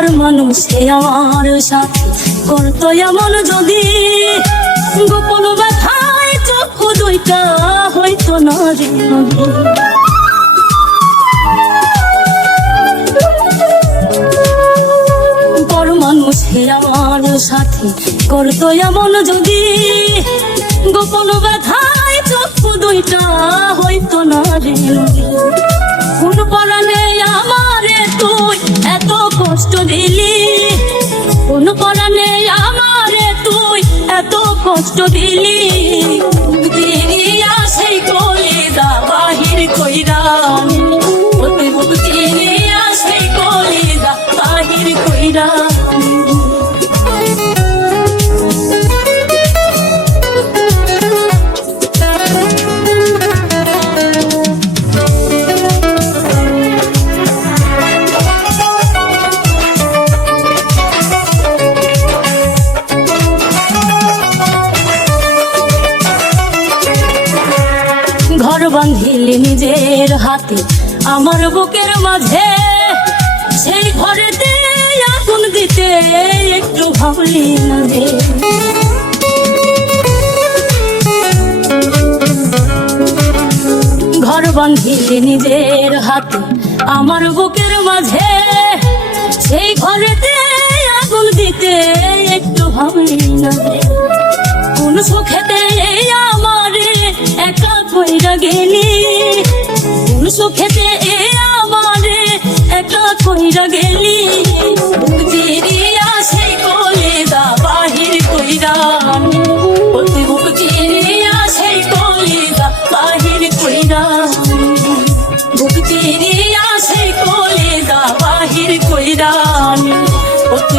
পর মানুষে আমার সাথে করতো এমন যদি, গোপন ব্যথায় চক্ষু দুইটা হইতো না রে নদী। পর মানুষে আমার সাথে করতো এমন যদি, গোপন ব্যথায় চক্ষু দুইটা হইতো না রে নদী। কোন পরাণে আমারে তুই এত কষ্ট দিলি, কোন পরাণে আমারে তুই এত কষ্ট দিলি, সেই কলিজা বাহির কইরা সেই কলিজা বাহির কইরা। ঘর বাঁধিলি নিজের হাতে আমার বুকের মাঝে, সেই ঘরেতে আগুন দিতে একটু ভাবলি না রে। ঘর বাঁধিলি নিজের হাতে আমার বুকের মাঝে, সেই ঘরেতে আগুন দিতে একটু ভাবলি না রে। কোন সুখেতে আমারে একা কইরা গেলি, কোন সুখেতে আমারে একা কইরা গেলি, চিরিয়া সেই কলিজা বাহির কইরা, বুক চিরিয়া সেই কলিজা বাহির কইরা, বুক চিরিয়া সেই কলিজা বাহির কইরা, বুক